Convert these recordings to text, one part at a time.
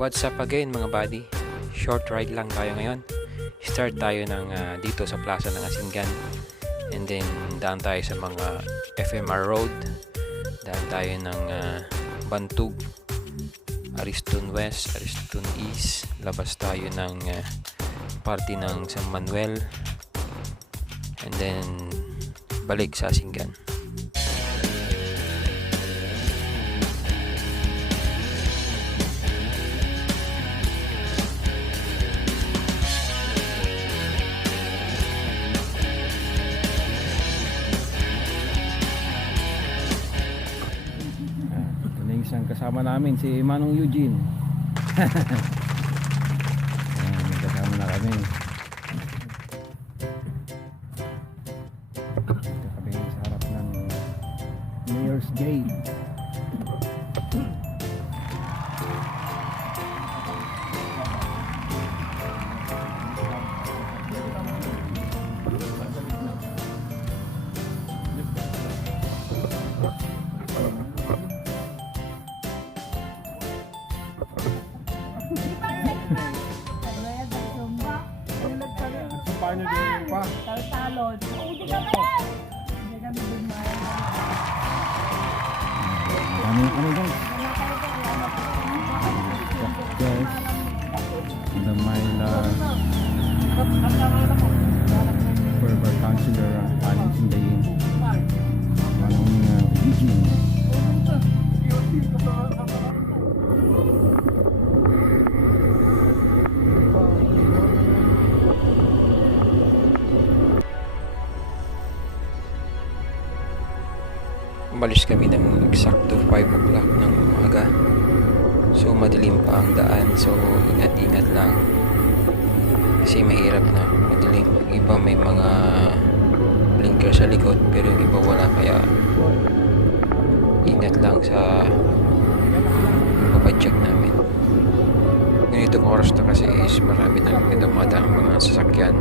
What's up again mga buddy? Short ride lang tayo ngayon. Start tayo ng dito sa plaza ng Asingan. And then daan tayo sa mga FMR Road. Daan tayo ng Bantug, Ariston West, Ariston East. Labas tayo ng party ng San Manuel. And then balik sa Asingan. Isang kasama namin si Manong Eugene. Ayan, may kasama na kami. Dito kami sa harap ng Mayor's Gate. Paano din pa? Talon. Hindi kami dumayo. Ano guys? Guys, the Myla Forever Counselor Aling Sindayin, Manong Eugene. Umalis kami ng eksakto 5 o'clock ng umaga. So madilim pa ang daan. So ingat-ingat lang. Kasi mahirap na. Madilim. Yung iba may mga blinker sa likod. Pero yung iba wala. Kaya ingat lang sa papadyak namin. Ganitong oras na kasi is marami na dumadaan mga sasakyan.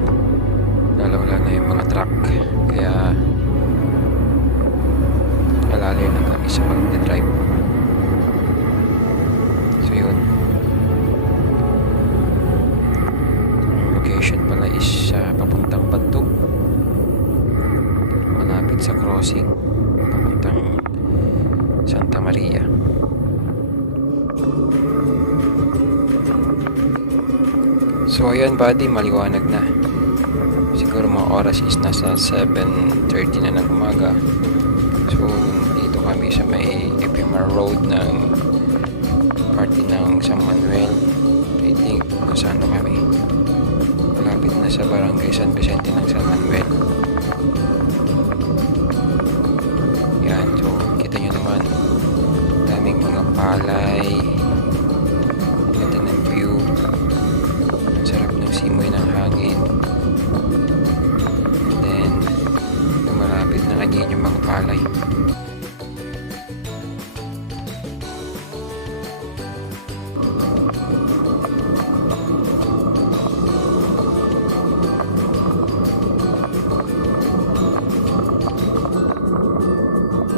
Lalo-lalo na yung mga truck. Kaya alalayo na kami sa pag-drive. So yun, ang location pala is papuntang Bantug, malapit sa crossing papuntang Santa Maria. So ayan buddy, maliwanag na. Siguro mga oras is nasa 7:30 na ng umaga. So dito kami sa may FMR Road ng party ng San Manuel. I think nasa ano kami, malapit na sa barangay San Vicente ng San Manuel. Yan, so kita nyo naman, daming mga palay, ganda ng view, ang sarap ng simoy ng hangin. And then malapit na kanyan yung mga palay.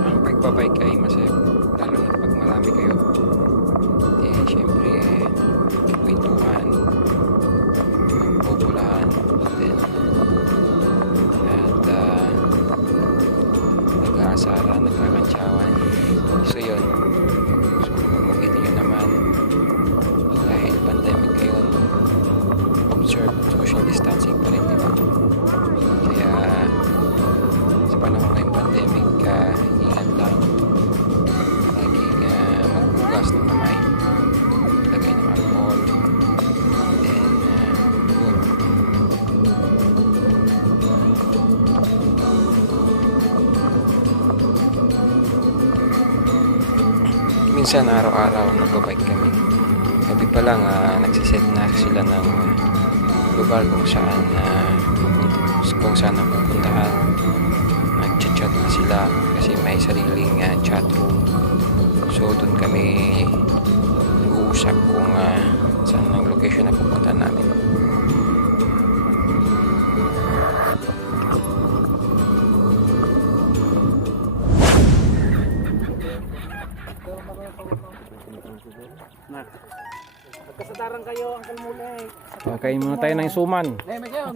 Ang pagbabike ay masaya, lalo na pag marami kayo. Syempre kwentuhan, magpupulahan, nag-aasara, nagkakantsawan. So yun, so makita nyo naman, dahil pandemic ngayon, observe social distancing pa rin, diba? Kaya sa panahon ngayong pandemic, ingat lang, laging maghugas ng kamay, lagay ng alcohol, then yun. Minsan araw-araw nagbabike kami. Gabi pa lang nagsiset na sila ng lugar kung saan ang pupuntahan. Nag-chat na sila kasi may sariling chat room. So doon kami nag-uusap kung saan ang location na pupunta namin. Magkasadarang kayo, Uncle Mulay. Kain muna tayo ng suman. May kayo.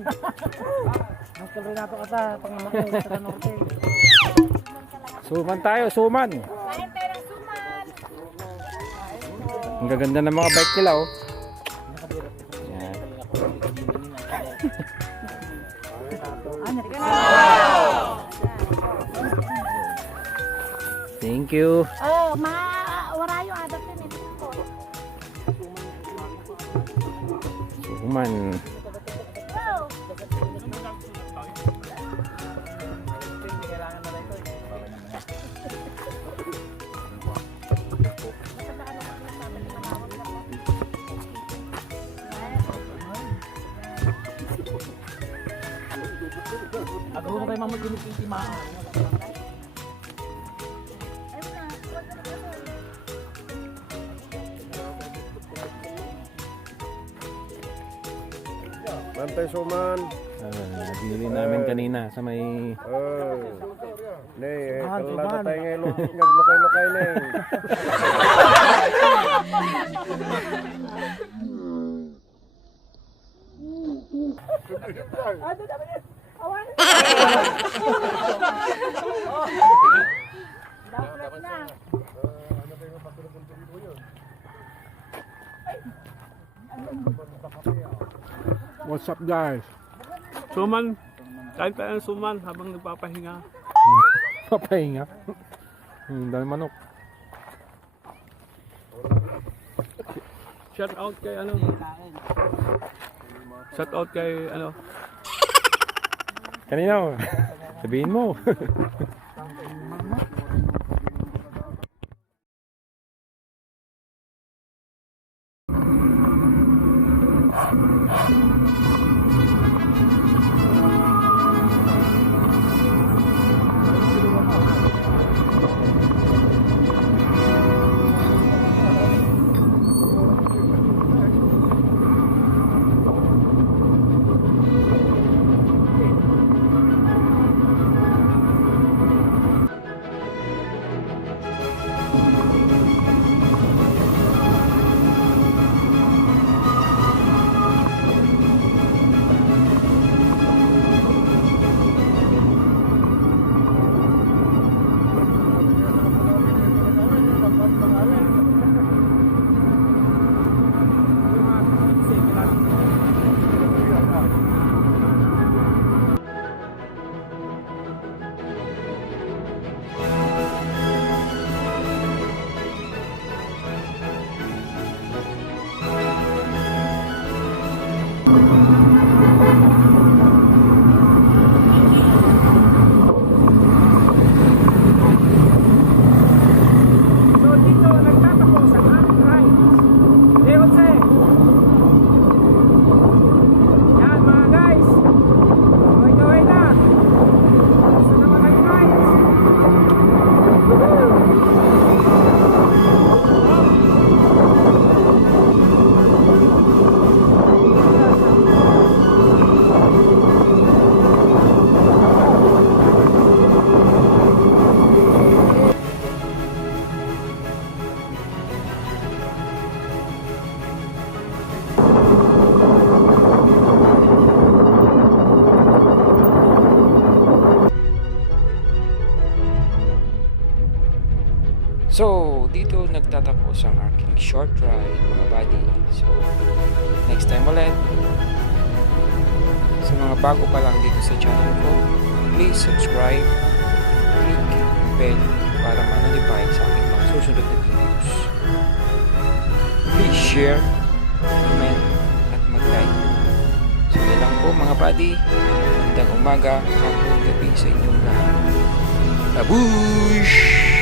Uncle Renato ka sa pangamakay sa norte. Suman tayo, suman. Kain tayo ng suman. Ang gaganda ng mga bike nila oh. Yan. Thank you. Oh, wala yung adat yun eh. Suman. Wow. Ako mo kayo mamagulog yung timaan. Mantay suman. Binili namin kanina sa may... Kalala tayo ngayon. Naglukay-lukay na eh. Dapat na. What's up guys? Suman, kain tayo ng suman habang nagpapahinga. Papahinga. Dami manok. Shout out kay ano? Shout out kay ano? Kanina oh. Sabihin mo. So, dito nagtatapos ang aking short ride mga buddy. So, next time ulit. Sa mga bago pa lang dito sa channel ko, please subscribe, click bell para ma-notify sa aking mga susunod na videos. Please share, comment, at mag-like. So, yun lang po mga buddy. Magandang umaga, hapon, gabi sa inyong lahat. Babush!